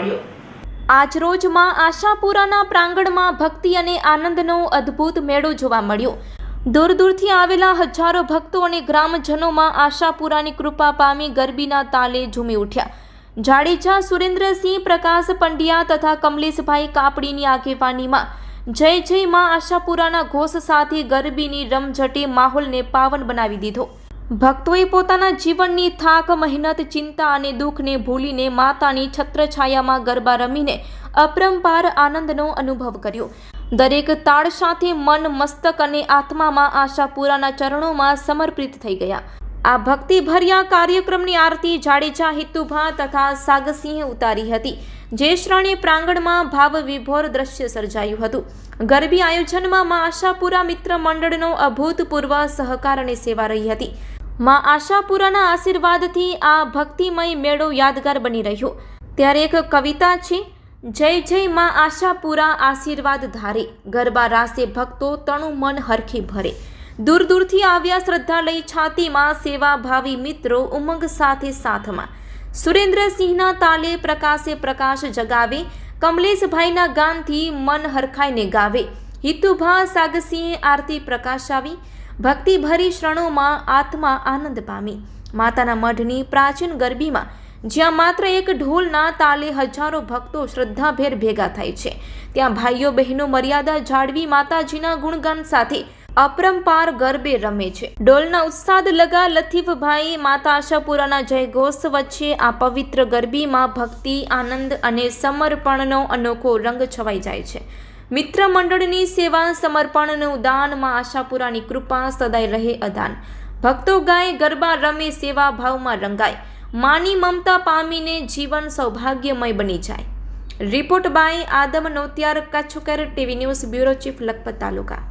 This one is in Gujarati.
મળ્યો। આજરોજ માં આશાપુરાના પ્રાંગણમાં ભક્તિ અને આનંદનો અદ્ભુત મેળો જોવા મળ્યો। દૂર દૂરથી આવેલા હજારો ભક્તો અને ગ્રામજનોમાં આશાપુરાની કૃપા પામી ગરબીના તાલે ઝૂમી ઉઠ્યા। જાડેજા સુરેન્દ્રસિંહ, પ્રકાશ પંડ્યા તથા કમલેશભાઈ કાપડીની આગેવાનીમાં જય જય માં આશાપુરાના ઘોષ સાથે ગરબીની રમઝટે માહોલને પાવન બનાવી દીધો। ભક્તોએ પોતાના જીવનની થાક, મહેનત, ચિંતા અને દુઃખને ભૂલીને માતાની છત્રછાયામાં ગરબા રમીને અપરંપાર આનંદનો અનુભવ કર્યો। દરેક તાળ સાથે મન, મસ્તક અને આત્મામાં આશાપુરાના ચરણોમાં સમર્પિત થઈ ગયા। આ ભક્તિભર્યા કાર્યક્રમની આરતી જાડેજા, હિતુભા તથા સાગસિંહે ઉતારી હતી, જે ક્ષણે પ્રાંગણમાં ભાવવિભોર દ્રશ્ય સર્જાયું હતું। ગરબી આયોજનમાં માં આશાપુરા મિત્ર મંડળનો અભૂતપૂર્વ સહકાર અને સેવા રહી હતી। માં આશાપુરાના આશીર્વાદથી આ ભક્તિમય મેળો યાદગાર બની રહ્યો। ત્યારે એક કવિતા છે, જય જય માં આશાપુરા આશીર્વાદ ધારે, ગરબા રાસે ભક્તો તણું મન હરખી ભરે। દૂર દૂરથી આવ્યા શ્રદ્ધા લઈ છાતીમાં, સેવાભાવી મિત્રો ઉમંગ સાથે સાથમાં। સુરેન્દ્રસિંહના તાલે પ્રકાશે પ્રકાશ જગાવે, કમલેશભાઈના ગાનથી મન હરખાઈને ગાવે। હિતુભા, સાગસિંહે આરતી પ્રકાશાવી, ભક્તિભરી ક્ષણોમાં આત્મા આનંદ પામી। માતાના મઢની પ્રાચીન ગરબીમાં જ્યાં માત્ર એક ઢોલના તાલે હજારો ભક્તો શ્રદ્ધાભેર ભેગા થાય છે, ત્યાં ભાઈઓ બહેનો મર્યાદા જાળવી માતાજીના ગુણગાન સાથે અપરંપાર ગરબે રમે છે। ડોલના ઉસ્તાદ લગા લતીફભાઈ માતા આશાપુરાના જયઘોષ વચ્ચે આ પવિત્ર ગરબીમાં ભક્તિ, આનંદ અને સમર્પણનો અનોખો રંગ છવાઈ જાય છે। મિત્ર મંડળની સેવા, સમર્પણનું દાન, માં આશાપુરાની કૃપા સદાય રહે અદાન। ભક્તો ગાય, ગરબા રમે, સેવા ભાવમાં રંગાય, માની મમતા પામીને જીવન સૌભાગ્યમય બની જાય। Report by Adam Notiyar, Kutch care TV news bureau chief, Lakhpat taluka.